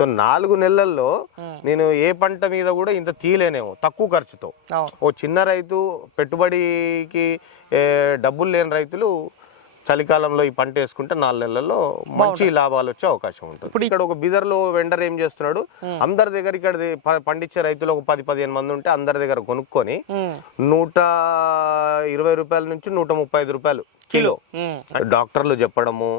So 4 నెలల్లో నేను ఏ పంట మీద కూడా ఇంత తీయలేనేమో తక్కువ ఖర్చుతో. ఓ చిన్న రైతు పెట్టుబడికి డబ్బులు లేని రైతులు చలికాలంలో ఈ పంట వేసుకుంటే 4 నెలల్లో మంచి లాభాలు వచ్చే అవకాశం ఉంటుంది. ఇప్పుడు ఇక్కడ ఒక బిదర్లో వెండర్ ఏం చేస్తున్నాడు, అందరి దగ్గర ఇక్కడ పండించే రైతులు ఒక 10-15 మంది ఉంటే అందరి దగ్గర కొనుక్కొని 120 రూపాయల నుంచి 135 రూపాయలు కిలో డాక్టర్లు చెప్పడము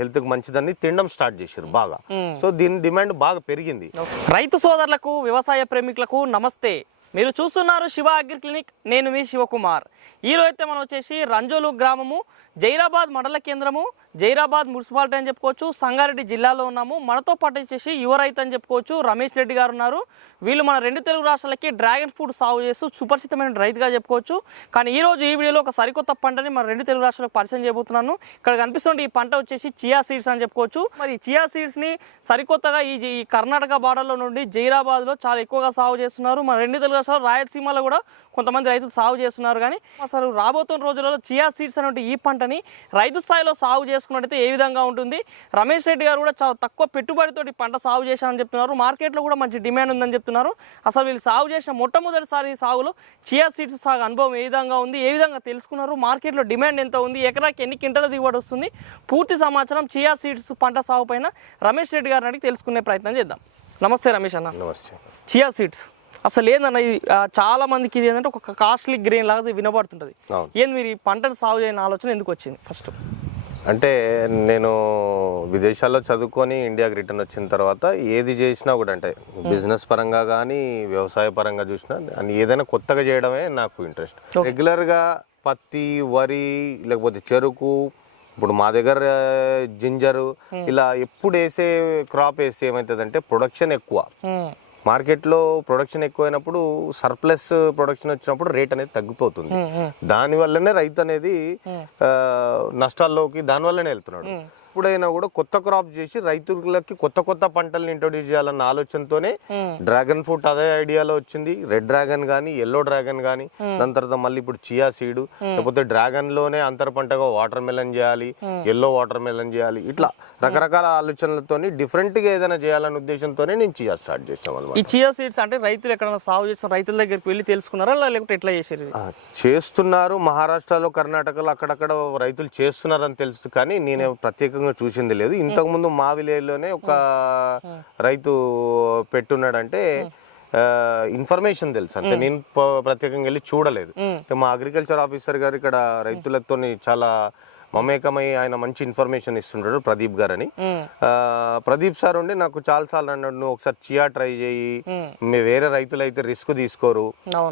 హెల్త్ కు మంచిదని తినడం స్టార్ట్ చేశారు బాగా. సో దీని డిమాండ్ బాగా పెరిగింది. రైతు సోదరులకు వ్యవసాయ ప్రేమికులకు నమస్తే. మీరు చూస్తున్నారు శివ అగ్రి క్లినిక్. నేను మీ శివకుమార్. ఈరోజు అయితే మనం వచ్చేసి రంజోలు గ్రామము, జైరాబాద్ మండల కేంద్రము, జైరాబాద్ మున్సిపాలిటీ అని చెప్పుకోవచ్చు, సంగారెడ్డి జిల్లాలో ఉన్నాము. మనతో పాటు వచ్చేసి యువ రైతు అని చెప్పుకోవచ్చు రమేష్ రెడ్డి గారు ఉన్నారు. వీళ్ళు మన 2 తెలుగు రాష్ట్రాలకి డ్రాగన్ ఫ్రూట్ సాగు చేస్తూ సుపరిచితమైన రైతుగా చెప్పుకోవచ్చు. కానీ ఈ రోజు ఈ వీడియోలో ఒక సరికొత్త పంటని మన 2 తెలుగు రాష్ట్రాలకు పరిచయం చేయబోతున్నాను. ఇక్కడ కనిపిస్తుంది ఈ పంట వచ్చేసి చియా సీడ్స్ అని చెప్పుకోవచ్చు. మరి చియా సీడ్స్ ని సరికొత్తగా ఈ కర్ణాటక బార్డర్లో నుండి జైరాబాద్ లో చాలా ఎక్కువగా సాగు చేస్తున్నారు. మన 2 తెలుగు రాష్ట్రాలు రాయలసీమలో కూడా కొంతమంది రైతులు సాగు చేస్తున్నారు. కానీ అసలు రాబోతున్న రోజులలో చియా సీడ్స్ అనే ఈ పంటని రైతు స్థాయిలో సాగు చేసుకున్నట్టయితే ఏ విధంగా ఉంటుంది? రమేష్ రెడ్డి గారు కూడా చాలా తక్కువ పెట్టుబడితో పంట సాగు చేశారని చెప్తున్నారు. మార్కెట్లో కూడా మంచి డిమాండ్ ఉందని చెప్తున్నారు. అసలు వీళ్ళు సాగు చేసిన మొట్టమొదటిసారి సాగులో చియా సీడ్స్ సాగు అనుభవం ఏ విధంగా ఉంది, ఏ విధంగా తెలుసుకున్నారు, మార్కెట్లో డిమాండ్ ఎంత ఉంది, ఎకరాకి ఎన్ని క్వింటాల దిగుబడి వస్తుంది, పూర్తి సమాచారం చియా సీడ్స్ పంట సాగు పైన రమేష్ రెడ్డి గారిని అడిగి తెలుసుకునే ప్రయత్నం చేద్దాం. నమస్తే రమేష్ అన్న. నమస్తే. చియా సీడ్స్ అసలు ఏందన్న, ఇది చాలా మందికి ఇది ఏంటంటే ఒక కాస్ట్లీ గ్రెయిన్ లాగా వినబడుతుంటుంది. ఏంది మీరు ఈ పంటను సాగు చేయని ఆలోచన ఎందుకు వచ్చింది? ఫస్ట్ అంటే నేను విదేశాల్లో చదువుకొని ఇండియాకి రిటర్న్ వచ్చిన తర్వాత ఏది చేసినా కూడా అంటే బిజినెస్ పరంగా కానీ వ్యవసాయ పరంగా చూసినా ఏదైనా కొత్తగా చేయడమే నాకు ఇంట్రెస్ట్. రెగ్యులర్గా పత్తి, వరి, లేకపోతే చెరుకు, ఇప్పుడు మా దగ్గర జింజరు, ఇలా ఎప్పుడు వేసే క్రాప్ వేస్తే ఏమవుతుందంటే ప్రొడక్షన్ ఎక్కువ, మార్కెట్లో ప్రొడక్షన్ ఎక్కువైనప్పుడు సర్ప్లస్ ప్రొడక్షన్ వచ్చినప్పుడు రేట్ అనేది తగ్గిపోతుంది. దానివల్లనే రైతు అనేది నష్టాల్లోకి దానివల్లనే వెళ్తున్నాడు. ఎప్పుడైనా కూడా కొత్త క్రాప్ చేసి రైతులకి కొత్త కొత్త పంటలను ఇంట్రొడ్యూస్ చేయాలన్న ఆలోచనతోనే డ్రాగన్ ఫ్రూట్ అదే ఐడియాలో వచ్చింది. రెడ్ డ్రాగన్ కానీ, ఎల్లో డ్రాగన్ కానీ, దాని తర్వాత మళ్ళీ ఇప్పుడు చియా సీడ్, లేకపోతే డ్రాగన్ లోనే అంతర పంటగా వాటర్ మెలన్ చేయాలి, ఎల్లో వాటర్ మెలన్ చేయాలి, ఇట్లా రకరకాల ఆలోచనలతోని డిఫరెంట్ గా ఏదైనా చేయాలనే ఉద్దేశంతోనే నేను చియా స్టార్ట్ చేసాం అనమాట. ఈ చియా సీడ్స్ అంటే రైతులు ఎక్కడైనా సాగు చేసిన రైతుల దగ్గరికి వెళ్ళి తెలుసుకున్నారా, లేకపోతే ఎట్లా చేశారు? చేస్తున్నారు, మహారాష్ట్రలో, కర్ణాటకలో అక్కడక్కడ రైతులు చేస్తున్నారని తెలుసు, కానీ నేను ప్రత్యేకంగా చూసింది లేదు. ఇంతకు ముందు మా విలేజ్లోనే ఒక రైతు పెట్టున్నాడంటే ఇన్ఫర్మేషన్ తెలుసు, అంటే నేను ప్రత్యేకంగా వెళ్ళి చూడలేదు. మా అగ్రికల్చర్ ఆఫీసర్ గారు ఇక్కడ రైతులతో చాలా మమేకమై ఆయన మంచి ఇన్ఫర్మేషన్ ఇస్తుంటాడు, ప్రదీప్ గారు అని. ప్రదీప్ సార్ ఉండి నాకు చాలా సార్లు అన్నాడు, నువ్వు ఒకసారి చియా ట్రై చేయి, వేరే రైతులు అయితే రిస్క్ తీసుకోరు,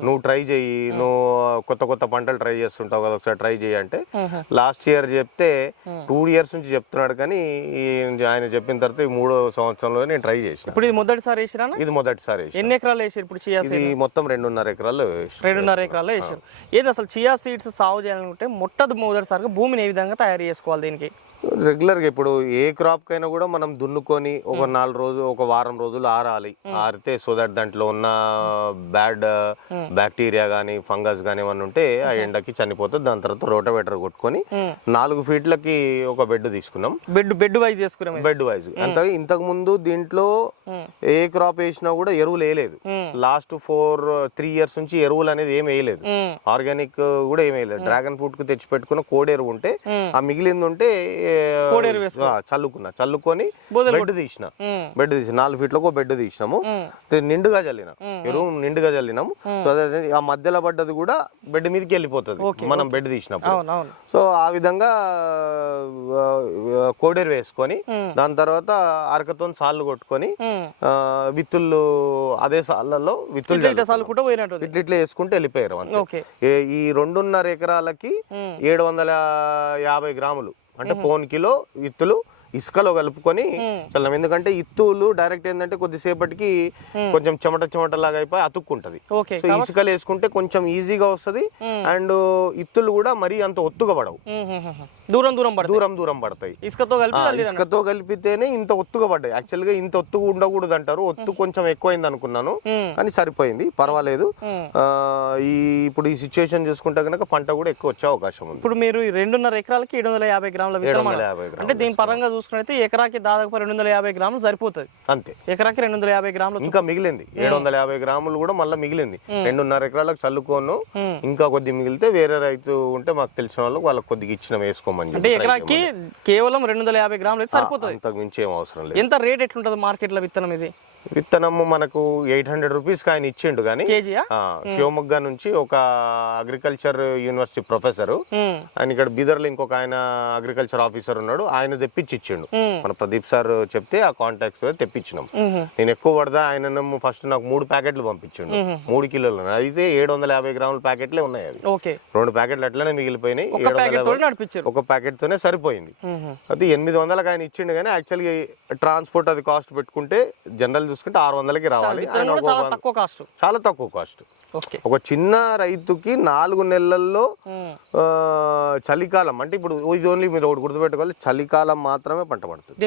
నువ్వు ట్రై చేయి, నువ్వు కొత్త కొత్త పంటలు ట్రై చేస్తుంటావు కదా, ఒకసారి ట్రై చేయి అంటే లాస్ట్ ఇయర్ చెప్తే 2 years నుంచి చెప్తున్నాడు. కానీ ఆయన చెప్పిన తర్వాత ఈ 3వ సంవత్సరంలో నేను ట్రై చేసిన. ఇప్పుడు ఇది మొదటిసారి వేసిరా? ఇది మొదటిసారి వేసి. ఎన్ని ఎకరాలు వేసారు ఇప్పుడు చియా సీడ్స్? ఇది మొత్తం 2.5 ఎకరాలు. 2.5 ఎకరాల్లో వేసారు. ఏది అసలు చియా సీడ్స్ సాగు చేయాలనుకుంటే మొదటిసారిగా భూమిని ఏ విధంగా తయారు చేసుకోవాలి? దీనికి రెగ్యులర్గా ఇప్పుడు ఏ క్రాప్ కైనా కూడా మనం దున్నుకొని ఒక 4 రోజులు, ఒక వారం రోజులు ఆరాలి. ఆరితే సో దట్ దాంట్లో ఉన్న బ్యాడ్ బ్యాక్టీరియా కానీ, ఫంగస్ కానీ ఏమన్నా ఉంటే ఆ ఎండకి చనిపోతుంది. దాని తర్వాత రోటవేటర్ కొట్టుకొని 4 feetలకి ఒక బెడ్ తీసుకున్నాం. బెడ్ వైజ్ చేసుకున్నాం. బెడ్ వైజ్ అంత. ఇంతకు ముందు దీంట్లో ఏ క్రాప్ వేసినా కూడా ఎరువులు వేయలేదు. లాస్ట్ 3 years నుంచి ఎరువులు అనేది ఏం వేయలేదు, ఆర్గానిక్ కూడా ఏం వేయలేదు. డ్రాగన్ ఫ్రూట్ కు తెచ్చి పెట్టుకున్న కోడి ఎరువు ఉంటే, ఆ మిగిలింది ఉంటే చల్లుకొని బెడ్ తీసిన 4 feetలకు బెడ్ తీసినాము. నిండుగా చల్లిన ఎరువు, నిండుగా చల్లినాము. సో అదే ఆ మధ్యలో పడ్డది కూడా బెడ్ మీదకి వెళ్ళిపోతుంది మనం బెడ్ తీసినప్పుడు. సో ఆ విధంగా కోడెరు వేసుకొని దాని తర్వాత అరకతో సాళ్ళు కొట్టుకొని విత్తులు అదే సాళ్ళలో విత్తులు ఇట్లా వేసుకుంటూ వెళ్ళిపోయారు. ఈ 2.5 ఎకరాలకి 750 గ్రాములు అంటే 1 కిలో విత్తులు ఇసుకలో కలుపుకొని చల్లం. ఎందుకంటే ఇత్తులు డైరెక్ట్ ఏంటంటే కొద్దిసేపటికి కొంచెం చెమట లాగా అయిపోయి అతుక్కుంటది. సో ఇసుకలు వేసుకుంటే కొంచెం ఈజీగా వస్తుంది. అండ్ ఇత్తులు కూడా మరీ అంత ఒత్తుగా పడవు, దూరం పడతాయి. ఇసుకతో కలిపితేనే ఇంత ఒత్తుగా పడ్డాయి. యాక్చువల్ గా ఇంత ఒత్తుగా ఉండకూడదు అంటారు, ఒత్తు కొంచెం ఎక్కువైంది అనుకున్నాను, కానీ సరిపోయింది, పర్వాలేదు. ఇప్పుడు ఈ సిచ్యువేషన్ చూసుకుంటే కనుక పంట కూడా ఎక్కువ వచ్చే అవకాశం ఉంది. ఇప్పుడు మీరు 2.5 ఎకరాలకి 750 గ్రాముల విత్తనం అంటే దీని పరంగా చూసుకున్నైతే ఎకరాకి దాదాపు 250 గ్రాములు సరిపోతుంది. అంతే, ఎకరాకి 250 గ్రాములు. ఇంకా మిగిలింది 750 గ్రాములు కూడా మళ్ళీ మిగిలింది. 2.5 ఎకరాలకు చల్లుకోను, ఇంకా కొద్ది మిగిలితే వేరే రైతు ఉంటే మాకు తెలిసిన వాళ్ళకి కొద్దిగా ఇచ్చిన వేసుకోమని. అంటే ఎకరాకి కేవలం 250 గ్రాములు అయితే సరిపోతుంది, అంతకు మించి ఏం అవసరం లేదు. ఎంత రేట్ ఎట్లుంటది మార్కెట్ లో విత్తనం? ఇది విత్తనము మనకు 800 రూపీస్ ఆయన ఇచ్చిండు కానీ కేజీయా? శివమొగ్గ నుంచి ఒక అగ్రికల్చర్ యూనివర్సిటీ ప్రొఫెసర్, ఆయన ఇక్కడ బీదర్లో ఇంకొక ఆయన అగ్రికల్చర్ ఆఫీసర్ ఉన్నాడు, ఆయన తెప్పించి ఇచ్చిండు. మన ప్రదీప్ సార్ చెప్తే ఆ కాంటాక్ట్స్ తెప్పించినాం. నేను ఎక్కువ పడదా, ఆయన ఫస్ట్ నాకు 3 ప్యాకెట్లు పంపించిండు, 3 కిలోలు. అయితే 750 గ్రాముల ప్యాకెట్లే ఉన్నాయి. అవి 2 ప్యాకెట్లు అట్లనే మిగిలిపోయినాయి. ఒక ప్యాకెట్ తోనే సరిపోయింది. అది 800కి ఆయన ఇచ్చిండు కానీ యాక్చువల్గా ట్రాన్స్పోర్ట్ అది కాస్ట్ పెట్టుకుంటే జనరల్ చూసుకుంటే 600కి రావాలి. చాలా తక్కువ కాస్ట్. ఒక చిన్న రైతుకి 4 నెలల్లో చలికాలం అంటే ఇప్పుడు ఇది ఓన్లీ మీరు ఒకటి గుర్తుపెట్టుకోవాలి, చలికాలం మాత్రమే పంట పడుతుంది.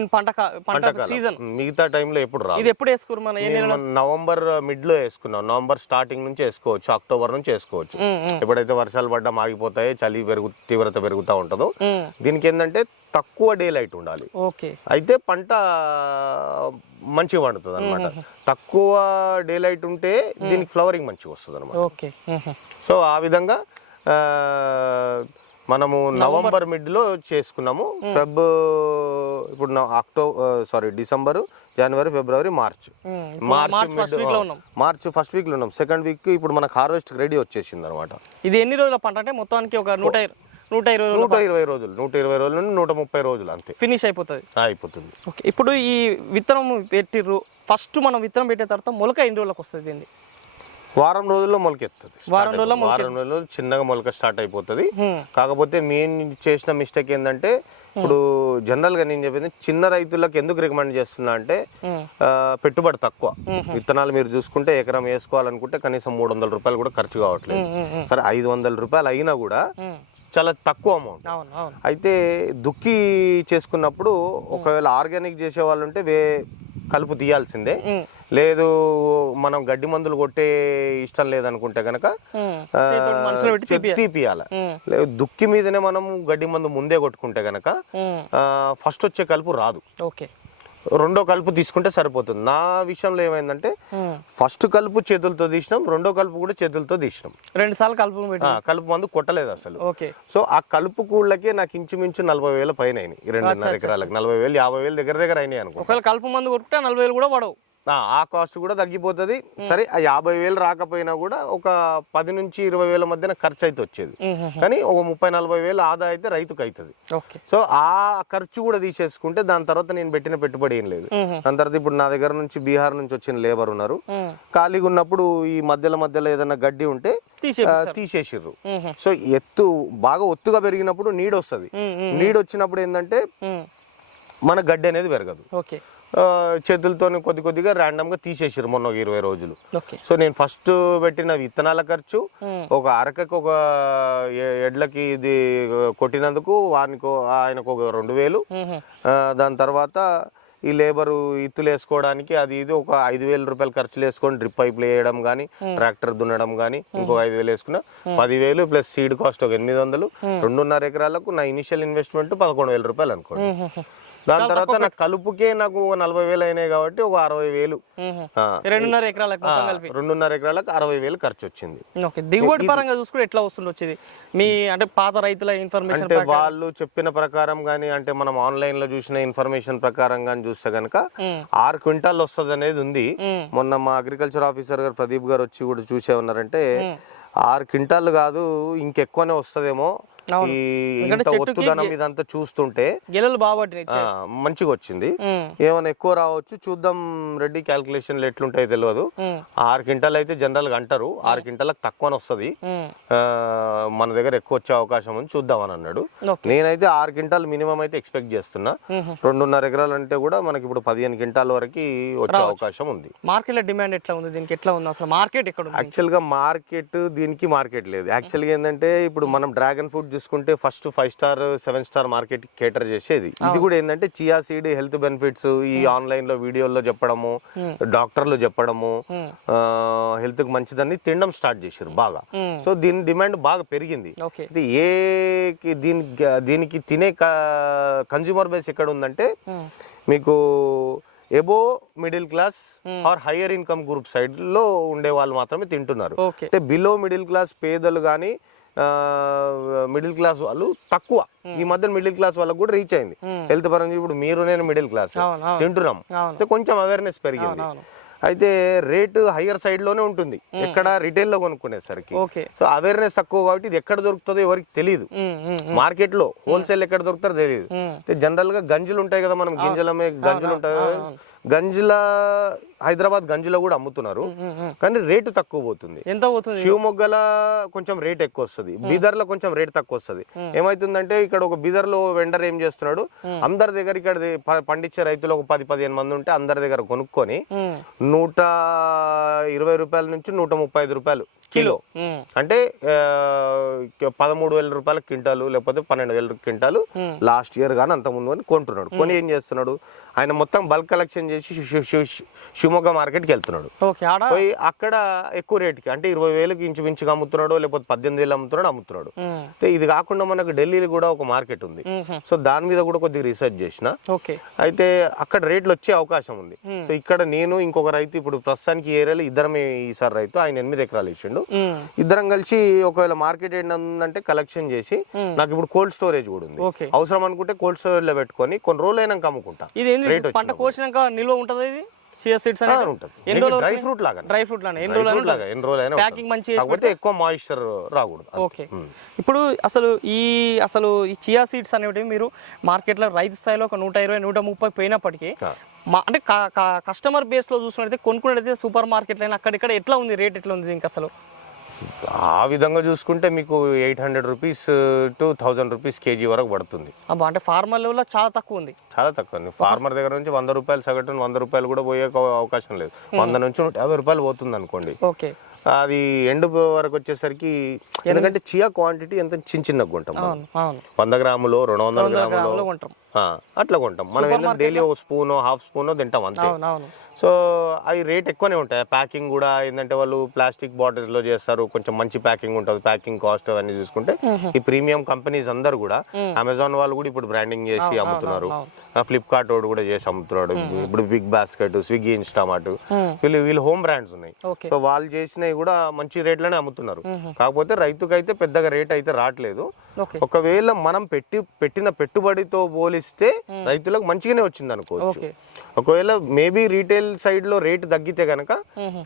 మిగతా టైంలో ఎప్పుడు రాదు. నవంబర్ మిడ్ లో వేసుకున్నాం, నవంబర్ స్టార్టింగ్ నుంచి వేసుకోవచ్చు, అక్టోబర్ నుంచి వేసుకోవచ్చు. ఎప్పుడైతే వర్షాలు పడ్డా ఆగిపోతాయి, చలి తీవ్రత పెరుగుతూ ఉంటుందో. దీనికి ఏంటంటే తక్కువ డే లైట్ ఉండాలి, అయితే పంట మంచిగా పండుతుంది అనమాట. తక్కువ డే లైట్ ఉంటే దీనికి ఫ్లవరింగ్ మంచిగా వస్తుంది అనమాట. సో ఆ విధంగా మనము నవంబర్ మిడ్ లో చేసుకున్నాము. ఇప్పుడు డిసెంబర్, జనవరి, ఫిబ్రవరి, మార్చ్ ఫస్ట్ వీక్ లో ఉన్నాం. సెకండ్ వీక్ ఇప్పుడు మనకు హార్వెస్ట్ రెడీ వచ్చేసింది అనమాట. ఇది ఎన్ని రోజుల పంట అంటే మొత్తానికి ఒక 120 రోజులు, 120 రోజుల నుండి 130 రోజులు అంతే ఫినిష్ అయిపోతుంది. ఇప్పుడు ఈ విత్తనం పెట్టిర్రు, ఫస్ట్ మనం విత్తనం పెట్టే తర్వాత మొలక ఎన్ని రోజులకు వస్తుంది? వారం రోజుల్లో మొలకెత్తుంది. వారం రోజుల్లో చిన్నగా మొలక స్టార్ట్ అయిపోతుంది. కాకపోతే మేము చేసిన మిస్టేక్ ఏంటంటే, ఇప్పుడు జనరల్ గా నేను చెప్పింది చిన్న రైతులకు ఎందుకు రికమెండ్ చేస్తున్నా అంటే, పెట్టుబడి తక్కువ. విత్తనాలు మీరు చూసుకుంటే ఎకరం వేసుకోవాలనుకుంటే కనీసం 300 రూపాయలు కూడా ఖర్చు కావట్లేదు. సరే 500 రూపాయలు అయినా కూడా చాలా తక్కువ అమౌంట్. అయితే దుక్కి చేసుకున్నప్పుడు ఒకవేళ ఆర్గానిక్ చేసే వాళ్ళు ఉంటే కలుపు తీయాల్సిందే, లేదు మనం గడ్డి మందులు కొట్టే ఇష్టం లేదనుకుంటే గనక తీపియాల. లేదు దుక్కి మీదనే మనం గడ్డి మందు ముందే కొట్టుకుంటే గనక ఫస్ట్ వచ్చే కలుపు రాదు, రెండో కలుపు తీసుకుంటే సరిపోతుంది. నా విషయంలో ఏమైందంటే ఫస్ట్ కలుపు చేతులతో తీసినాం, రెండో కలుపు కూడా చేతులతో తీసినాం. 2 సార్లు కలుపు మందు కొట్టలేదు అసలు. సో ఆ కలుపు కూళ్ళకి నాకు ఇంచుమించు 40,000 పైన అయినాయి. 2.5 ఎకరాలకు 40,000, 50,000 దగ్గర అయినాయి అనుకో. ఒకవేళ కలుపు మందు కొట్టుకుంటే 40,000 కూడా పడవు, ఆ కాస్ట్ కూడా తగ్గిపోతుంది. సరే ఆ 50,000 రాకపోయినా కూడా ఒక 10 నుంచి 20,000 మధ్యన ఖర్చు అయితే వచ్చేది, కానీ ఒక 30-40,000 ఆదా అయితే రైతుకు అవుతుంది. సో ఆ ఖర్చు కూడా తీసేసుకుంటే దాని తర్వాత నేను పెట్టిన పెట్టుబడి ఏం లేదు. దాని తర్వాత ఇప్పుడు నా దగ్గర నుంచి బీహార్ నుంచి వచ్చిన లేబర్ ఉన్నారు, ఖాళీగా ఉన్నప్పుడు ఈ మధ్యలో ఏదైనా గడ్డి ఉంటే తీసేసిర్రు. సో బాగా ఒత్తుగా పెరిగినప్పుడు నీడ్ వస్తుంది. నీడ్ వచ్చినప్పుడు ఏంటంటే మన గడ్డి అనేది పెరగదు, చేతులతో కొద్దిగా ర్యాండమ్ గా తీసేసారు మొన్న 20 రోజులు. సో నేను ఫస్ట్ పెట్టిన విత్తనాల ఖర్చు, ఒక అరకకు ఒక ఎడ్లకి ఇది కొట్టినందుకు ఆయనకు ఒక 2,000, దాని తర్వాత ఈ లేబరు ఇత్తులు వేసుకోవడానికి అది ఇది ఒక 5,000 రూపాయలు ఖర్చులు వేసుకొని డ్రిప్ పైపులు వేయడం కానీ, ట్రాక్టర్ దున్నడం కానీ ఇంకొక 5,000 వేసుకున్నా 10,000 ప్లస్ సీడ్ కాస్ట్ ఒక 800. 2.5 ఎకరాలకు నా ఇనిషియల్ ఇన్వెస్ట్మెంట్ 11,000 రూపాయలు అనుకోండి. దాని తర్వాత నాకు కలుపుకే నాకు 40,000 అయినాయి కాబట్టి ఒక 60,000, 2.5 ఎకరాలకు 60,000 ఖర్చు వచ్చింది. దిగుబడి పరంగా చూసుకుంటే ఎట్లా వస్తుంది వచ్చేది మీ అంటే పాత రైతుల ఇన్ఫర్మేషన్ అంటే వాళ్ళు చెప్పిన ప్రకారం గానీ, అంటే మనం ఆన్లైన్ లో చూసిన ఇన్ఫర్మేషన్ ప్రకారం గానీ చూస్తే గనక 6 క్వింటాల్ వస్తుంది అనేది ఉంది. మొన్న మా అగ్రికల్చర్ ఆఫీసర్ గారు ప్రదీప్ గారు వచ్చి కూడా చూసే ఉన్నారంటే 6 క్వింటాల్ కాదు ఇంకెక్కువనే వస్తుందేమో. ఒత్తుదనం ఇదంతా చూస్తుంటే మంచిగా వచ్చింది, ఏమైనా ఎక్కువ రావచ్చు చూద్దాం. రెడ్డి క్యాల్కులేషన్లు ఎట్లుంటాయో తెలియదు. 6 క్వింటాల్ అయితే జనరల్ గా అంటారు, 6 క్వింటాలకు తక్కువనే వస్తుంది, మన దగ్గర ఎక్కువ వచ్చే అవకాశం ఉంది చూద్దాం అని అన్నాడు. నేనైతే 6 క్వింటాల్ మినిమం అయితే ఎక్స్పెక్ట్ చేస్తున్నా. 2.5 ఎకరాలు అంటే కూడా మనకి ఇప్పుడు 15 క్వింటాల్ వరకు వచ్చే అవకాశం ఉంది. మార్కెట్ డిమాండ్ ఎట్లా ఉంది దీనికి? ఎట్లా ఉంది అసలు మార్కెట్? ఇక్కడ యాక్చువల్ గా దీనికి మార్కెట్ లేదు. యాక్చువల్ గా ఏంటంటే ఇప్పుడు మనం డ్రాగన్ ఫ్రూట్ చూసుకుంటే ఫస్ట్ 5 స్టార్ 7 స్టార్ మార్కెట్ కేటర్ చేసేది. ఇది కూడా ఏంటంటే చియా సీడ్ హెల్త్ బెనిఫిట్స్ ఈ ఆన్లైన్ లో వీడియోల్లో చెప్పడము, డాక్టర్లు చెప్పడము, హెల్త్ కి మంచిదని తినడం స్టార్ట్ చేశారు బాగా. సో దీని డిమాండ్ బాగా పెరిగింది. దీనికి తినే కన్జ్యూమర్ బేస్ ఎక్కడ ఉందంటే మీకు above middle class or higher income group side లో ఉండే వాళ్ళు మాత్రమే తింటున్నారు. అంటే బిలో మిడిల్ క్లాస్ పేదలు కానీ మిడిల్ క్లాస్ వాళ్ళు తక్కువ. ఈ మధ్య మిడిల్ క్లాస్ వాళ్ళకి కూడా రీచ్ అయింది హెల్త్ పరంగా. ఇప్పుడు మీరు నేను మిడిల్ క్లాస్ తింటున్నాం, కొంచెం అవేర్నెస్ పెరిగింది. అయితే రేటు హయ్యర్ సైడ్ లోనే ఉంటుంది ఎక్కడ రిటైల్ లో కొనుక్కునేసరికి. సో అవేర్నెస్ తక్కువ కాబట్టి ఇది ఎక్కడ దొరుకుతుందో ఎవరికి తెలియదు. మార్కెట్ లో హోల్సేల్ ఎక్కడ దొరుకుతారో తెలియదు. జనరల్ గా గంజులు ఉంటాయి కదా, మనం గింజలమే గంజులు ఉంటాయి కదా, గంజుల హైదరాబాద్ గంజులో కూడా అమ్ముతున్నారు కానీ రేటు తక్కువ పోతుంది. ఎంత పోతుంది? శివమొగ్గల కొంచెం రేట్ ఎక్కువ వస్తుంది, బీదర్ లో కొంచెం రేట్ తక్కువ వస్తుంది. ఏమైతుందంటే ఇక్కడ ఒక బీదర్ లో వెండర్ ఏం చేస్తున్నాడు, అందరి దగ్గర ఇక్కడ పండించే రైతులు ఒక 10-15 మంది ఉంటే అందరి దగ్గర కొనుక్కొని 120 రూపాయల నుంచి 135 రూపాయలు కిలో, అంటే 13,000 రూపాయల క్వింటాలు లేకపోతే 12,000 క్వింటాలు లాస్ట్ ఇయర్ గానీ అంత ముందు అని కొంటున్నాడు. కొని ఏం చేస్తున్నాడు, ఆయన మొత్తం బల్క్ కలెక్షన్ చేసి శివమొగ్గ మార్కెట్ కి వెళ్తున్నాడు. పోయి అక్కడ ఎక్కువ రేటుకి అంటే 20,000కి ఇంచుమించుగా అమ్ముతున్నాడు, లేకపోతే 18,000 అమ్ముతున్నాడు. ఇది కాకుండా మనకు ఢిల్లీలో కూడా ఒక మార్కెట్ ఉంది. సో దాని మీద కూడా కొద్దిగా రీసెర్చ్ చేసిన, అయితే అక్కడ రేట్లు వచ్చే అవకాశం ఉంది. సో ఇక్కడ నేను ఇంకొక రైతు ఇప్పుడు ప్రస్తుతానికి ఏరియాలో ఇద్దరమే ఈసారి రైతు, ఆయన 8 ఎకరాలు ఇచ్చిండు. ఇద్దరం కలిసి ఒకవేళ మార్కెట్ ఏంటంటే కలెక్షన్ చేసి నాకు ఇప్పుడు కోల్డ్ స్టోరేజ్ కూడా ఉంది, అవసరం అనుకుంటే కోల్డ్ స్టోరేజ్ లో పెట్టుకొని కొన్ని రోజులు అయినాక అమ్ముకుంటా. పంట కోసినాక నిల్వ ఉంటది ఇది చియా సీడ్స్ అనేది డ్రై ఫ్రూట్ లాగా ఎన్ని రోజులైనా ప్యాకింగ్ మంచి ఎక్కువ మాయిశ్చర్ రాకూడదు. ఓకే, ఇప్పుడు అసలు ఈ చియా సీడ్స్ అనేవి మీరు మార్కెట్ లో రైతు స్థాయిలో ఒక 120-130 పోయినప్పటికీ అంటే కస్టమర్ బేస్ లో చూసుకున్నట్లయితే కొనుక్కున్నట్లయితే సూపర్ మార్కెట్ లైన్ అక్కడిక్కడ ఎట్లా ఉంది, రేట్ ఎట్లా ఉంది ఇంకా అసలు? ఆ విధంగా చూసుకుంటే మీకు 800 రూపీస్ to 1000 రూపీస్ కేజీ వరకు పడుతుంది. అంటే ఫార్మర్ లెవెల్ చాలా తక్కువ ఉంది, చాలా తక్కువ. ఫార్మర్ దగ్గర నుంచి 100 రూపాయలు సగటున 100 రూపాయలు కూడా పోయే అవకాశం లేదు. 100 నుంచి 150 రూపాయలు పోతుంది అనుకోండి. ఓకే, అది ఎండ్ వరకు వచ్చేసరికి ఎందుకంటే చియా క్వాంటిటీ ఎంత చిన్నగా కొంటాం, 100 గ్రాములు 200 గ్రాములు అట్లా కొంటాం మనం. ఏంటంటే డైలీ ఒక స్పూన్ హాఫ్ స్పూన్ తింటాం అంతే. సో అవి రేట్ ఎక్కువనే ఉంటాయి. ప్యాకింగ్ కూడా ఏంటంటే వాళ్ళు ప్లాస్టిక్ బాటిల్స్ లో చేస్తారు, కొంచెం మంచి ప్యాకింగ్ ఉంటుంది. ప్యాకింగ్ కాస్ట్ అవన్నీ చూసుకుంటే ఈ ప్రీమియం కంపెనీస్ అందరు కూడా, అమెజాన్ వాళ్ళు కూడా ఇప్పుడు బ్రాండింగ్ చేసి అమ్ముతున్నారు, ఫ్లిప్కార్ట్ వాడు కూడా చేసి అమ్ముతున్నాడు. ఇప్పుడు బిగ్ బాస్కెట్, స్విగ్గీ, ఇన్స్టామార్ట్ వీళ్ళు హోమ్ బ్రాండ్స్ ఉన్నాయి. సో వాళ్ళు చేసినవి కూడా మంచి రేట్లోనే అమ్ముతున్నారు. కాకపోతే రైతుకైతే పెద్దగా రేట్ అయితే రావట్లేదు. ఒకవేళ మనం పెట్టిన పెట్టుబడితో పోలిస్తే రైతులకు మంచిగానే వచ్చింది అనుకోవచ్చు. ఒకవేళ మేబీ రీటైల్ సైడ్ లో రేట్ తగ్గితే గనక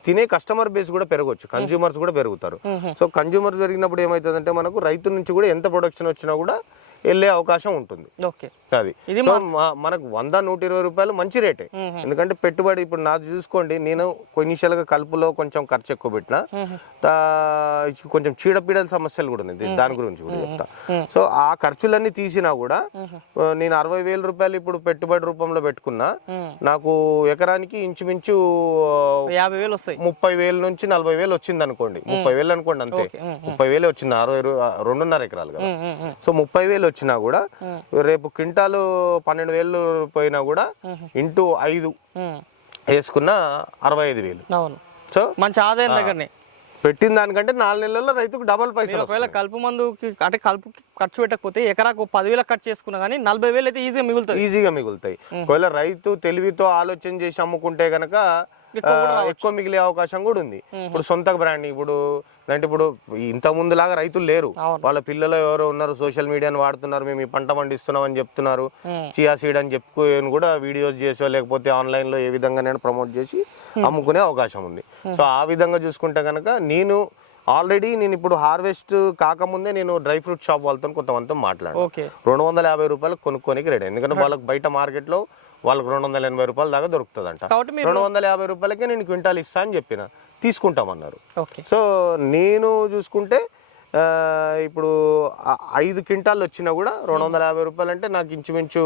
తినే కస్టమర్ బేస్ కూడా పెరగవచ్చు, కన్జ్యూమర్స్ కూడా పెరుగుతారు. సో కన్జ్యూమర్స్ పెరిగినప్పుడు ఏమైతుందంటే మనకు రైతు నుంచి కూడా ఎంత ప్రొడక్షన్ వచ్చినా కూడా వెళ్ళే అవకాశం ఉంటుంది. అది మనకు 100-120 రూపాయలు మంచి రేటే. ఎందుకంటే పెట్టుబడి ఇప్పుడు నాది చూసుకోండి, నేను ఇనిషియల్ గా కలుపులో కొంచెం ఖర్చు ఎక్కువ పెట్టినా, కొంచెం చీడపీడల సమస్యలు కూడా ఉన్నాయి, దాని గురించి కూడా చెప్తా. సో ఆ ఖర్చులన్నీ తీసినా కూడా నేను 60,000 రూపాయలు ఇప్పుడు పెట్టుబడి రూపంలో పెట్టుకున్నా, నాకు ఎకరానికి ఇంచుమించు 30,000 నుంచి 40,000 వచ్చింది అనుకోండి. 30,000 అనుకోండి అంతే, 30,000 వచ్చింది 2.5 ఎకరాలు కదా. సో 30,000 వచ్చినా కూడా రేపు క్వింటాలు 12,000 పోయినా కూడా ఇంటూ 5 వేసుకున్న 65,000. సో మంచి ఆదాయం దగ్గరనే పెట్టిన దానికంటే 4 నెలల్లో రైతుకు డబల్ పైసలు. ఒకవేళ కలుపు మందుకి అంటే కలుపు ఖర్చు పెట్టకపోతే ఎకరాకు 10,000 ఖర్చు చేసుకున్నా కానీ 40,000 అయితే ఈజీగా మిగులుతాయి. ఒకవేళ రైతు తెలివితో ఆలోచన చేసి అమ్ముకుంటే గనక ఎక్కువ మిగిలే అవకాశం కూడా ఉంది. ఇప్పుడు సొంత బ్రాండ్, ఇప్పుడు అంటే ఇప్పుడు ఇంత ముందు లాగా రైతులు లేరు, వాళ్ళ పిల్లలు ఎవరో ఉన్నారు, సోషల్ మీడియాని వాడుతున్నారు, మేము ఈ పంట పండిస్తున్నాం అని చెప్తున్నారు, చియా సీడ్ అని చెప్పుకొని కూడా వీడియోస్ చేసో లేకపోతే ఆన్లైన్ లో ఏ విధంగా నేను ప్రమోట్ చేసి అమ్ముకునే అవకాశం ఉంది. సో ఆ విధంగా చూసుకుంటే కనుక నేను ఇప్పుడు హార్వెస్ట్ కాకముందే నేను డ్రై ఫ్రూట్ షాప్ వాళ్ళతో కొంతమందితో మాట్లాడాను. 250 రూపాయలు కొనుక్కోనికి రెడీ, ఎందుకంటే వాళ్ళకి బయట మార్కెట్ లో వాళ్ళకి 280 రూపాయలు దాకా దొరుకుతుంది అంట. 250 రూపాయలకే నేను క్వింటాల్ ఇస్తా అని చెప్పిన, తీసుకుంటామన్నారు. సో నేను చూసుకుంటే ఇప్పుడు 5 క్వింటాల్ వచ్చినా కూడా 250 రూపాయలు అంటే నాకు ఇంచుమించు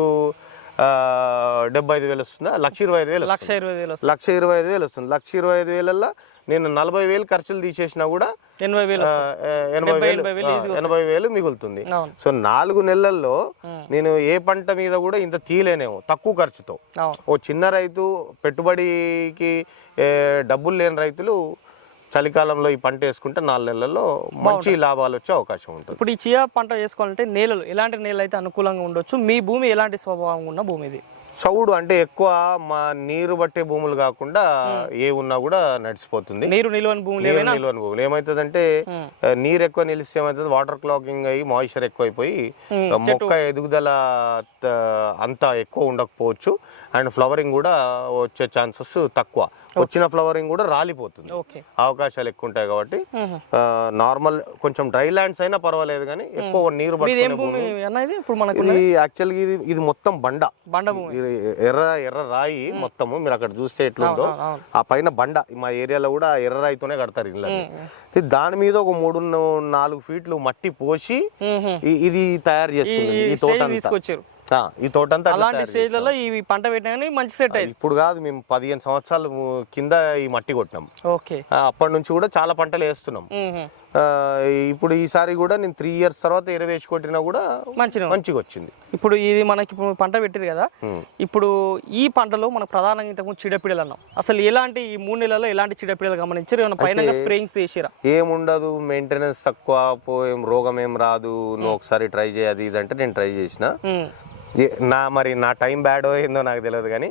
75,000 వస్తుందా, 1,25,000 వస్తుంది. 1,25,000 వస్తుంది. 1,25,000 నేను 40,000 ఖర్చులు తీసేసినా కూడా 80,000 మిగులుతుంది. సో 4 నెలల్లో నేను ఏ పంట మీద కూడా ఇంత తీయలేనేమో తక్కువ ఖర్చుతో. ఓ చిన్న రైతు, పెట్టుబడికి డబ్బులు లేని రైతులు చలికాలంలో ఈ పంట వేసుకుంటే 4 నెలల్లో మంచి లాభాలు వచ్చే అవకాశం ఉంటుంది. ఇప్పుడు ఈ చియా పంట వేసుకోవాలంటే నేలలు ఎలాంటి నేలలు అయితే అనుకూలంగా ఉండొచ్చు? మీ భూమి ఎలాంటి స్వభావం ఉన్న భూమి ఇది? చౌడు అంటే ఎక్కువ మా నీరు పట్టే భూములు కాకుండా ఏ ఉన్నా కూడా నడిచిపోతుంది. నీరు నిల్వని భూములు ఏమైతుందంటే నీరు ఎక్కువ నిలిస్తే ఏమైతుంది, వాటర్ క్లాకింగ్ అయ్యి మాయిశ్చర్ ఎక్కువైపోయి మొక్క ఎదుగుదల అంతా ఎక్కువ ఉండకపోవచ్చు. అండ్ ఫ్లవరింగ్ కూడా వచ్చే ఛాన్సెస్ తక్కువ, వచ్చిన ఫ్లవరింగ్ కూడా రాలిపోతుంది, అవకాశాలు ఎక్కువ ఉంటాయి. కాబట్టి నార్మల్ కొంచెం డ్రై ల్యాండ్స్ అయినా పర్వాలేదు, కానీ ఎక్కువ నీరు పట్టుకునే యాక్చువల్గా ఇది మొత్తం బండ ఎర్ర రాయి మొత్తము. మీరు అక్కడ చూస్తే ఎట్లుందో ఆ పైన బండ. మా ఏరియాలో కూడా ఎర్ర రాయితోనే కడతారు ఇళ్ళని. దాని మీద ఒక 3-4 ఫీట్లు మట్టి పోసి ఇది తయారు చేసుకుంది. ఈ తోట అంతా అలాంటి స్టేజ్ లలో ఈ పంట పెట్టినా మంచి సెట్ అయ్యింది. ఇప్పుడు కాదు, మేము 15 సంవత్సరాల కింద ఈ మట్టి కొట్టినాం. అప్పటి నుంచి కూడా చాలా పంటలు వేస్తున్నాం. ఇప్పుడు ఈసారి కూడా నేను 3 years తర్వాత వేసి కొట్టినా కూడా మంచిగా వచ్చింది. ఇప్పుడు ఇది మనకి పంట పెట్టింది కదా, ఇప్పుడు ఈ పంటలో మనకు ప్రధానంగా ఇంతకుముందు చీడపీడలు అన్నాం. అసలు ఎలాంటి ఈ 3 నెలల్లో ఎలాంటి చీడపీడలు గమనించారు? ఏమైనా పైన స్ప్రేయింగ్స్ చేసిరా? ఏముండదు, మెయింటెనెన్స్ తక్కువ, రోగం ఏం రాదు, నువ్వు ఒకసారి ట్రై చేయది ఇదంటే నేను ట్రై చేసిన. నా టైం బ్యాడ్ ఏందో నాకు తెలియదు, కానీ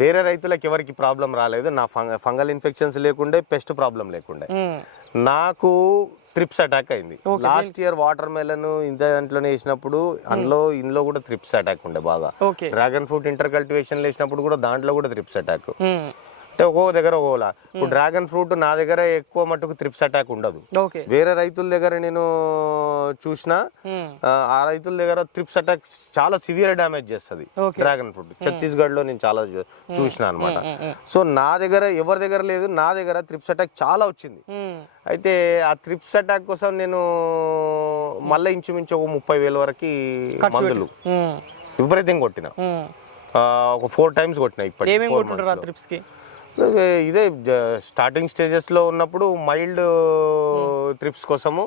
వేరే రైతులకు ఎవరికి ప్రాబ్లం రాలేదు. నా ఫంగల్ ఇన్ఫెక్షన్స్ లేకుండే, పెస్ట్ ప్రాబ్లం లేకుండే. నాకు త్రిప్స్ అటాక్ అయింది లాస్ట్ ఇయర్. వాటర్ మెలన్ ఇంత దాంట్లోనే వేసినప్పుడు ఇందులో కూడా త్రిప్స్ అటాక్ ఉండే బాగా. డ్రాగన్ ఫ్రూట్ ఇంటర్ కల్టివేషన్ వేసినప్పుడు కూడా దాంట్లో కూడా త్రిప్స్ అటాక్. అంటే ఒక్కో దగ్గర ఒక్కోలా. ఇప్పుడు డ్రాగన్ ఫ్రూట్ నా దగ్గర ఎక్కువ మట్టుకు త్రిప్స్ అటాక్ ఉండదు. వేరే రైతుల దగ్గర నేను చూసిన, ఆ రైతుల దగ్గర త్రిప్స్ అటాక్ చాలా సివియర్ డ్యామేజ్ చేస్తుంది డ్రాగన్ ఫ్రూట్. ఛత్తీస్గఢ్ లో నేను చాలా చూసిన అనమాట. సో నా దగ్గర ఎవరి దగ్గర లేదు, నా దగ్గర త్రిప్స్ అటాక్ చాలా వచ్చింది. అయితే ఆ త్రిప్స్ అటాక్ కోసం నేను మళ్ళీ ఇంచుమించు ఒక 30,000 వరకు మందులు విపరీతంగా కొట్టిన. ఒక 4 times కొట్టిన. ఇప్పటికి ఇదే స్టార్టింగ్ స్టేజెస్ లో ఉన్నప్పుడు మైల్డ్ త్రిప్స్ కోసము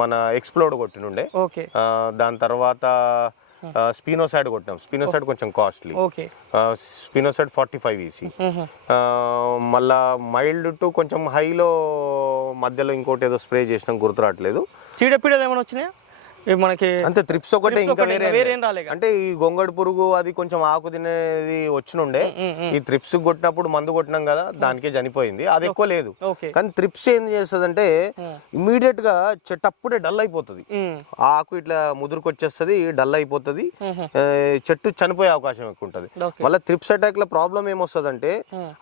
మన ఎక్స్ప్లోడ్ కొట్టినుండే. దాని తర్వాత స్పినోసైడ్ కొట్టినాం. స్పినోసైడ్ కొంచెం కాస్ట్లీ, స్పినోసైడ్ 45 EC. మళ్ళా మైల్డ్ టు కొంచెం హైలో మధ్యలో ఇంకోటి ఏదో స్ప్రే చేసినాం, గుర్తురావట్లేదు. చీడపీడలు ఏమైనా వచ్చినాయా మనకి? అంతే, త్రిప్స్ ఒకటే, ఇంకా వేరే అంటే ఈ గొంగడి పురుగు అది కొంచెం ఆకు తినేది వచ్చినుండే. ఈ త్రిప్స్ కొట్టినప్పుడు మందు కొట్టినాం కదా, దానికే చనిపోయింది. అది ఎక్కువ లేదు. కానీ త్రిప్స్ ఏం చేస్తుంది అంటే ఇమీడియట్ గా చెట్టు అప్పుడే డల్ అయిపోతుంది. ఆకు ఇట్లా ముదురుకొచ్చేస్తుంది, డల్ అయిపోతుంది, చెట్టు చనిపోయే అవకాశం ఎక్కువ ఉంటుంది. మళ్ళీ త్రిప్స్ అటాక్ లో ప్రాబ్లం ఏమొస్తుంది అంటే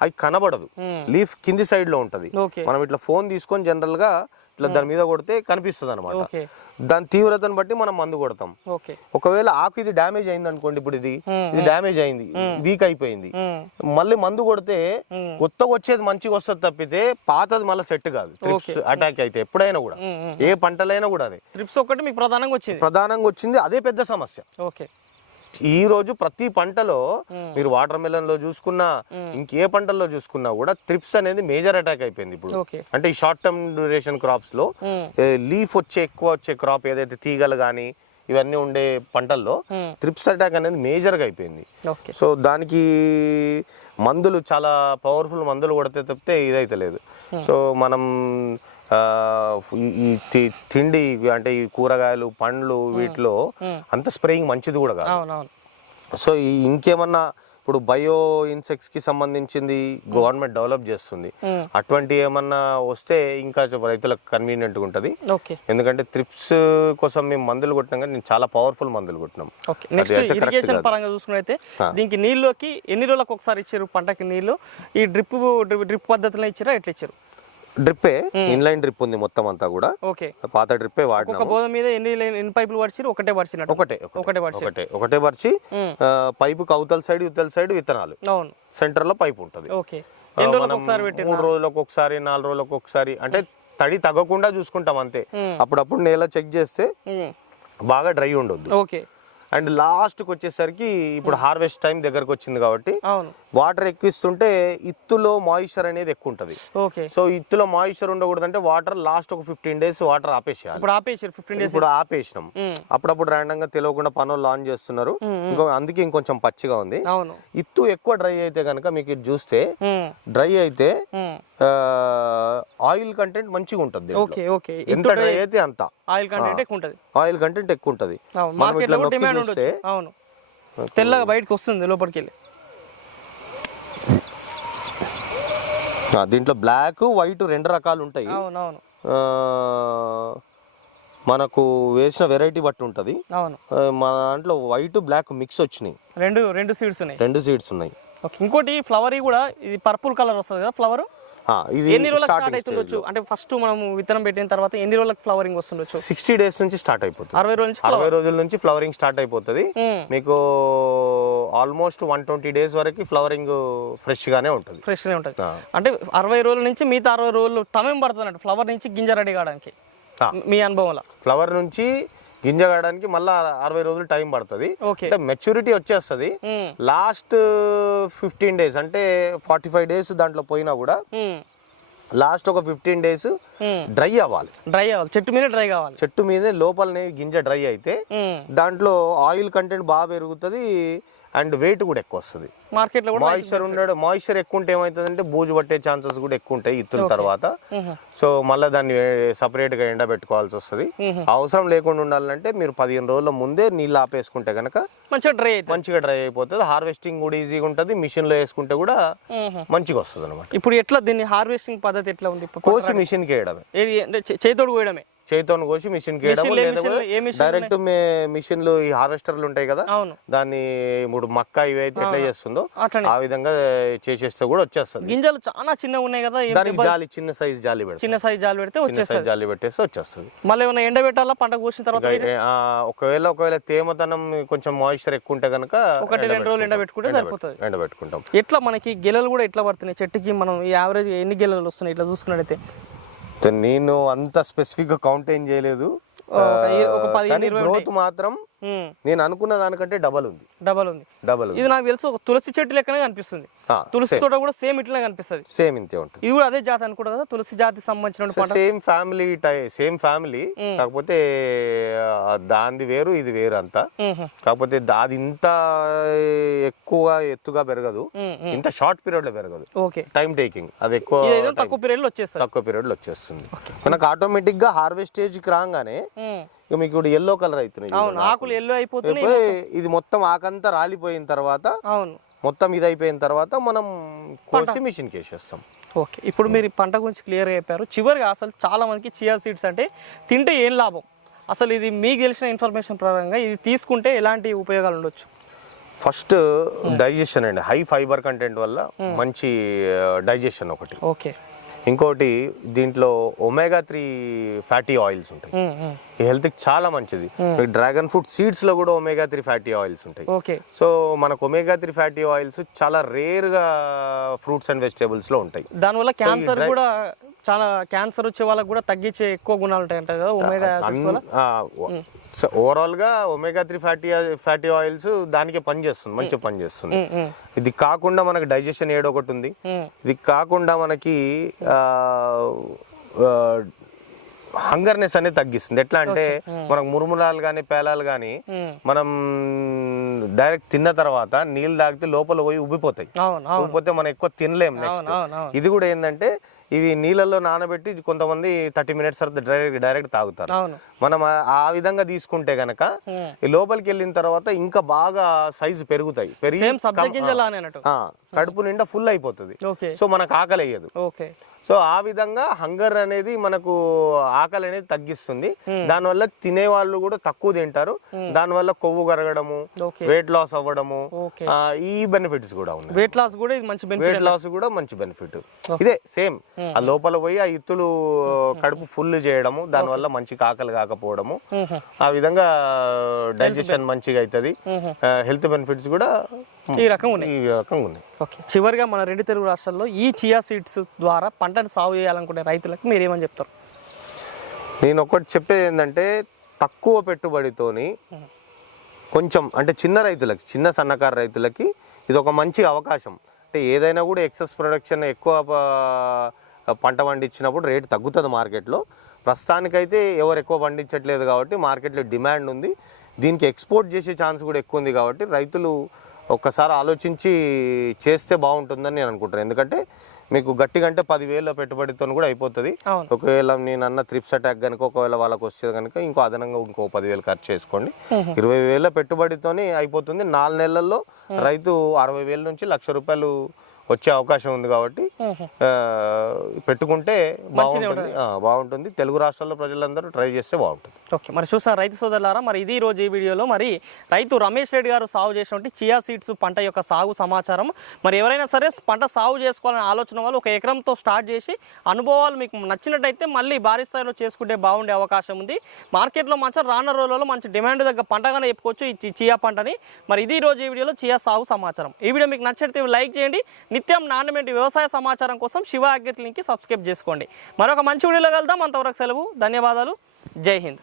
అది కనబడదు, లీఫ్ కింది సైడ్ లో ఉంటది. మనం ఇట్లా ఫోన్ తీసుకొని జనరల్ గా ఇట్లా దాని మీద కొడితే కనిపిస్తుంది అనమాట. దాని తీవ్రతను బట్టి మనం మందు కొడతాం. ఒకవేళ ఆకు ఇది డ్యామేజ్ అయింది అనుకోండి, ఇప్పుడు ఇది డ్యామేజ్ అయింది, వీక్ అయిపోయింది, మళ్ళీ మందు కొడితే కొత్తగా వచ్చేది మంచిగా వస్తుంది తప్పితే పాతది మళ్ళీ సెట్ కాదు. త్రిప్స్ అటాక్ అయితే ఎప్పుడైనా కూడా, ఏ పంటలైనా కూడా అదే. త్రిప్స్ ఒకటి మీకు ప్రధానంగా వచ్చింది, అదే పెద్ద సమస్య. ఈ రోజు ప్రతి పంటలో మీరు వాటర్ మెలన్ లో చూసుకున్నా, ఇంకే పంటల్లో చూసుకున్నా కూడా త్రిప్స్ అనేది మేజర్ అటాక్ అయిపోయింది ఇప్పుడు. అంటే ఈ షార్ట్ టర్మ్ డ్యూరేషన్ క్రాప్స్ లో లీఫ్ ఎక్కువ వచ్చే క్రాప్ ఏదైతే తీగలు గానీ ఇవన్నీ ఉండే పంటల్లో త్రిప్స్ అటాక్ అనేది మేజర్ గా అయిపోయింది. సో దానికి మందులు చాలా పవర్ఫుల్ మందులు కొడితే తప్పితే ఇదైతే లేదు. సో మనం ఈ తిండి అంటే ఈ కూరగాయలు, పండ్లు, వీటిలో అంత స్ప్రేయింగ్ మంచిది కూడా కాదు. సో ఇంకేమన్నా ఇప్పుడు బయో ఇన్సెక్ట్స్ కి సంబంధించింది గవర్నమెంట్ డెవలప్ చేస్తుంది, అటువంటి ఏమన్నా వస్తే ఇంకా రైతులకు కన్వీనియంట్ గా ఉంటది. ఎందుకంటే త్రిప్స్ కోసం మేము మందులు కొట్టినాం, కానీ చాలా పవర్ఫుల్ మందులు కొట్టినాం. ఇరిగేషన్ పరంగా చూసుకున్నైతే దీనికి నీళ్ళకి ఎన్ని రోజులకు ఒకసారి ఇచ్చారు పంటకి నీళ్లు? ఈ డ్రిప్ పద్ధతిలో ఇచ్చారా, ఎట్లా ఇచ్చారు? డ్రిప్పే, ఇన్లైన్ డ్రిప్ ఉంది మొత్తం అంతా కూడా. పాత డ్రిప్పే వాడినా. ఒక బోధ మీద ఎన్ని పైపులు పడిచి ఒకటే పడిచినట్టు? ఒకటే పడిచి పైపు అవతల సైడ్ ఇవతల సైడ్ విత్తనాలు, సెంటర్ లో పైపు ఉంటది. 3 రోజులకు ఒకసారి 4 రోజులకు ఒకసారి, అంటే తడి తగ్గకుండా చూసుకుంటాం అంతే. అప్పుడప్పుడు నేల చెక్ చేస్తే బాగా డ్రై ఉండొద్దు. అండ్ లాస్ట్కి వచ్చేసరికి ఇప్పుడు హార్వెస్ట్ టైం దగ్గరకు వచ్చింది కాబట్టి అవును వాటర్ ఎక్కువిస్తుంటే ఇత్తులో మాయిశ్చర్ అనేది ఎక్కువ ఉంటుంది. ఓకే సో ఇత్తులో మాయిశ్చర్ ఉండకూడదంటే వాటర్ లాస్ట్ ఒక 15 days వాటర్ ఆపేసేయాలి. ఇప్పుడు ఆపేసారు 15 days ఇప్పుడు ఆపేసినాం. అప్పుడప్పుడు ర్యాండమ్ గా తెలియకుండా పనులు ఆన్ చేస్తున్నారు. అందుకే ఇంకొంచెం పచ్చిగా ఉంది. అవును ఇత్తు ఎక్కువ డ్రై అయితే కనుక మీకు ఇది చూస్తే డ్రై అయితే ఆయిల్ కంటెంట్ మంచిగా ఉంటుంది. ఓకే ఓకే ఎంత డ్రై అయితే అంత ఆయిల్ కంటెంట్ ఎక్కువ ఉంటుంది. ఆయిల్ కంటెంట్ ఎక్కువ ఉంటుంది. మార్కెట్ లో డిమాండ్ ఉంటుంది. అవును తెల్లగా బయటకు వస్తుంది లోపలికి వెళ్ళి. దీంట్లో బ్లాక్ వైట్ 2 రకాలు ఉంటాయి. అవునవును మనకు వేసిన వెరైటీ బట్టి ఉంటుంది. అవును మా దాంట్లో వైట్ బ్లాక్ మిక్స్ వచ్చినాయి. రెండు సీడ్స్ ఉన్నాయి. 2 సీడ్స్ ఉన్నాయి. ఓకే ఇంకోటి ఫ్లవర్ కూడా ఇది పర్పుల్ కలర్ వస్తుంది కదా ఫ్లవర్. ఇది ఎన్ని రోజులకు స్టార్ట్ అవుతుండొచ్చు అంటే ఫస్ట్ మనం విత్తనం పెట్టిన తర్వాత ఎన్ని రోజులకు ఫ్లవరింగ్ వస్తుండొచ్చు? 60 days నుంచి స్టార్ట్ అయిపోతుంది. 60 రోజుల నుంచి ఫ్లవరింగ్ స్టార్ట్ అయిపోతుంది. మీకు ఆల్మోస్ట్ 120 days వరకు ఫ్లవరింగ్ ఫ్రెష్ గానే ఉంటుంది. అంటే 60 రోజుల నుంచి మిగతా 60 రోజులు టైం పడుతుంది అంటే ఫ్లవర్ నుంచి గింజ రెడీ కావడానికి. మీ అనుభవంలో ఫ్లవర్ నుంచి గింజ కాయడానికి మళ్ళీ 60 రోజులు టైం పడుతుంది. అంటే మెచ్యూరిటీ వచ్చేస్తుంది. లాస్ట్ 15 days అంటే 45 days దాంట్లో పోయినా కూడా లాస్ట్ ఒక 15 days డ్రై అవ్వాలి. చెట్టు మీద డ్రై కావాలి. చెట్టు మీదే లోపలనే గింజ డ్రై అయితే దాంట్లో ఆయిల్ కంటెంట్ బాగా పెరుగుతుంది అండ్ వెయిట్ కూడా ఎక్కువ వస్తుంది. మార్కెట్ లో మాయిశ్చర్ ఎక్కువ ఉంటే ఏమవుతుందంటే బూజు పట్టే ఛాన్సెస్ కూడా ఎక్కువ ఉంటాయి ఇత్తుల తర్వాత. సో మళ్ళీ దాన్ని సపరేట్ గా ఎండబెట్టుకోవాల్సి వస్తుంది. అవసరం లేకుండా ఉండాలంటే మీరు 15 రోజుల ముందే నీళ్ళు ఆపేసుకుంటే కనుక మంచిగా డ్రై అయిపోతుంది. హార్వెస్టింగ్ కూడా ఈజీగా ఉంటుంది. మిషన్ లో వేసుకుంటే కూడా మంచిగా వస్తుంది అనమాట. ఇప్పుడు ఎట్లా దీన్ని హార్వెస్టింగ్ పద్ధతి ఎట్లా ఉంది? కోసి మిషన్ కి వేయడమే, చేతోడు కోయడమే. చేతితో కోసి మిషన్ కి డైరెక్ట్ మిషన్లు ఈ హార్వెస్టర్లు ఉంటాయి కదా, దాన్ని ఇప్పుడు మక్క ఇవి అయితే ఎట్లా చేస్తుందో ఆ విధంగా చేసేస్తే కూడా వచ్చేస్తుంది. గింజలు చాలా చిన్నగా ఉన్నాయి కదా, దానికి జాలి చిన్న సైజ్ జాలి పెడితే జాలి పెట్టేస్తే వచ్చేస్తుంది. మళ్ళీ ఏమైనా ఎండ పెట్టాలా పంట కోసిన తర్వాత? ఒకవేళ తేమతనం కొంచెం మాయిశ్చర్ ఎక్కువ ఉంటే కనుక 1-2 రోజులు ఎండ పెట్టుకుంటే సరిపోతుంది. ఎండబెట్టుకుంటాం. ఎట్లా మనకి గెలలు కూడా ఎట్లా పడుతున్నాయి చెట్టుకి? మనం యావరేజ్ ఎన్ని గెలలు వస్తున్నాయి ఇట్లా చూసుకున్నట్టయితే? నేను అంత స్పెసిఫిక్ గా కౌంట్ ఏం చేయలేదు. గ్రోత్ మాత్రం నేను అనుకున్న దానికంటే డబల్ ఉంది. ఇది నాకు తెలుసు ఒక తులసి చెట్టు లెక్కనే కనిపిస్తుంది. తులసి తోట కూడా సేమ్ ఇట్లనే కనిపిస్తుంది. సేమ్ ఇంతే ఉంటుంది. ఇది కూడా అదే జాతి అనుకుంటా కదా, తులసి జాతికి సంబంధించిన సేమ్ ఫ్యామిలీ కాకపోతే దాని వేరు ఇది వేరు అంతా. కాకపోతే అది ఇంత ఎక్కువ ఎత్తుగా పెరగదు, ఇంత షార్ట్ పీరియడ్ లో పెరగదు. టైం టేకింగ్ అది ఎక్కువ తక్కువ పీరియడ్ లో వచ్చేస్తుంది. మనకు ఆటోమేటిక్ గా హార్వెస్ట్ స్టేజ్ కి రాగానే మీకు ఎల్లో కలర్ అవుతున్నాయి, ఆకులు ఎల్లో అయిపోతున్నాయి. ఇది మొత్తం ఆకంతా రాలిపోయిన తర్వాత మొత్తం ఇది అయిపోయిన తర్వాత మనం కోసి మిషన్ కి వేసేస్తాం. ఓకే ఇప్పుడు మీరు పంట గురించి క్లియర్ గా చెప్పారు. చివరిగా అసలు చాలా మందికి చియా సీడ్స్ అంటే తింటే ఏం లాభం, అసలు ఇది మీకు తెలిసిన ఇన్ఫర్మేషన్ ప్రకారంగా ఇది తీసుకుంటే ఎలాంటి ఉపయోగాలు ఉండొచ్చు? ఫస్ట్ డైజెషన్ అండి, హై ఫైబర్ కంటెంట్ వల్ల మంచి డైజెషన్ ఒకటి. ఓకే ఇంకోటి దీంట్లో ఒమేగా 3 ఫ్యాటీ ఆయిల్స్ ఉంటాయి. ఈ హెల్త్ కి చాలా మంచిది. డ్రాగన్ ఫ్రూట్ సీడ్స్ లో కూడా ఒమేగా 3 ఫ్యాటీ ఆయిల్స్ ఉంటాయి. సో మనకు ఒమేగా 3 ఫ్యాటీ ఆయిల్స్ చాలా రేర్ గా ఫ్రూట్స్ అండ్ వెజిటేబుల్స్ లో ఉంటాయి. దానివల్ల క్యాన్సర్ కూడా చాలా క్యాన్సర్ వచ్చే వాళ్ళకి కూడా తగ్గించే ఎక్కువ గుణాలు ఉంటాయి అంట కదా ఒమేగా. ఓవరాల్ గా ఒమేగా 3 ఫ్యాటీ ఆయిల్స్ దానికే పనిచేస్తుంది, మంచిగా పనిచేస్తుంది. ఇది కాకుండా మనకి డైజెషన్ ఒకటి ఉంది. ఇది కాకుండా మనకి హంగర్నెస్ అనేది తగ్గిస్తుంది. ఎట్లా అంటే మనకు మురుమురాలు గానీ పేలాలు గానీ మనం డైరెక్ట్ తిన్న తర్వాత నీళ్ళు తాగితే లోపల పోయి ఉబ్బిపోతాయి. ఉబ్బిపోతే మనం ఎక్కువ తినలేం. నెక్స్ట్ ఇది కూడా ఏంటంటే ఇవి నీళ్ళల్లో నానబెట్టి కొంతమంది 30 minutes తర్వాత డైరెక్ట్ తాగుతారు. మనం ఆ విధంగా తీసుకుంటే గనక లోపలికి వెళ్ళిన తర్వాత ఇంకా బాగా సైజు పెరుగుతాయి. పెరిగి కడుపు నిండా ఫుల్ అయిపోతుంది. సో మనకు ఆకలి అయ్యదు. సో ఆ విధంగా హంగర్ అనేది మనకు ఆకలి అనేది తగ్గిస్తుంది. దానివల్ల తినే వాళ్ళు కూడా తక్కువ తింటారు. దానివల్ల కొవ్వు కరగడము, వెయిట్ లాస్ అవ్వడము, ఈ బెనిఫిట్స్ కూడా ఉన్నాయి. వెయిట్ లాస్ కూడా మంచి బెనిఫిట్. ఇదే సేమ్ ఆ లోపల పోయి ఆ ఇత్తులు కడుపు ఫుల్ చేయడము, దానివల్ల మంచి ఆకలి కాకపోవడము, ఆ విధంగా డైజెషన్ మంచిగా అవుతుంది. హెల్త్ బెనిఫిట్స్ కూడా ఈ రకంగా ఉన్నాయి. చివరిగా మన 2 తెలుగు రాష్ట్రాల్లో ఈ చియా సీడ్స్ ద్వారా పంటను సాగు చేయాలనుకునే రైతులకు మీరు ఏమని చెప్తారు? నేను ఒకటి చెప్పేది ఏంటంటే తక్కువ పెట్టుబడితోని కొంచెం అంటే చిన్న రైతులకి, చిన్న సన్నకారు రైతులకి ఇది ఒక మంచి అవకాశం. అంటే ఏదైనా కూడా ఎక్సెస్ ప్రొడక్షన్ ఎక్కువ పంట పండించినప్పుడు రేటు తగ్గుతుంది మార్కెట్లో. ప్రస్తుతానికైతే ఎవరు ఎక్కువ పండించట్లేదు కాబట్టి మార్కెట్లో డిమాండ్ ఉంది. దీనికి ఎక్స్పోర్ట్ చేసే ఛాన్స్ కూడా ఎక్కువ ఉంది కాబట్టి రైతులు ఒక్కసారి ఆలోచించి చేస్తే బాగుంటుందని నేను అనుకుంటాను. ఎందుకంటే మీకు గట్టిగా అంటే 10,000 పెట్టుబడితో కూడా అయిపోతుంది. ఒకవేళ నేను అన్న త్రిప్స్ అటాక్ కనుక ఒకవేళ వాళ్ళకి వస్తే కనుక ఇంకో అదనంగా ఇంకో 10,000 ఖర్చు చేసుకోండి. 20,000 పెట్టుబడితోనే అయిపోతుంది. 4 నెలల్లో రైతు 60,000 నుంచి 1,00,000 రూపాయలు వచ్చే అవకాశం ఉంది కాబట్టి పెట్టుకుంటే బాగుంటుంది. తెలుగు రాష్ట్రాల్లో ప్రజలందరూ ట్రై చేస్తే బాగుంటుంది. ఓకే, మరి చూసారు రైతు సోదరులారా, మరి ఇది రోజు ఈ వీడియోలో మరి రైతు రమేష్ రెడ్డి గారు సాగు చేసినటువంటి చియా సీడ్స్ పంట యొక్క సాగు సమాచారం. మరి ఎవరైనా సరే పంట సాగు చేసుకోవాలని ఆలోచన వాళ్ళు 1 ఎకరంతో స్టార్ట్ చేసి అనుభవాలు మీకు నచ్చినట్టయితే మళ్ళీ భారీ స్థాయిలో చేసుకుంటే బాగుండే అవకాశం ఉంది. మార్కెట్లో మంచి రానున్న రోజులలో మంచి డిమాండ్ దగ్గర పంటగానే చెప్పుకోవచ్చు ఈ చియా పంటని. మరి ఇది రోజు ఈ వీడియోలో చియా సాగు సమాచారం. ఈ వీడియో మీకు నచ్చితే లైక్ చేయండి. నిత్యం నాణ్యమైన వ్యవసాయ సమాచారం కోసం శివ అగ్రిక్లినిక్ కి సబ్స్క్రైబ్ చేసుకోండి. మరొక మంచి వీడియోలో కలుద్దాం. అంతవరకు సెలవు. ధన్యవాదాలు. జై హింద్.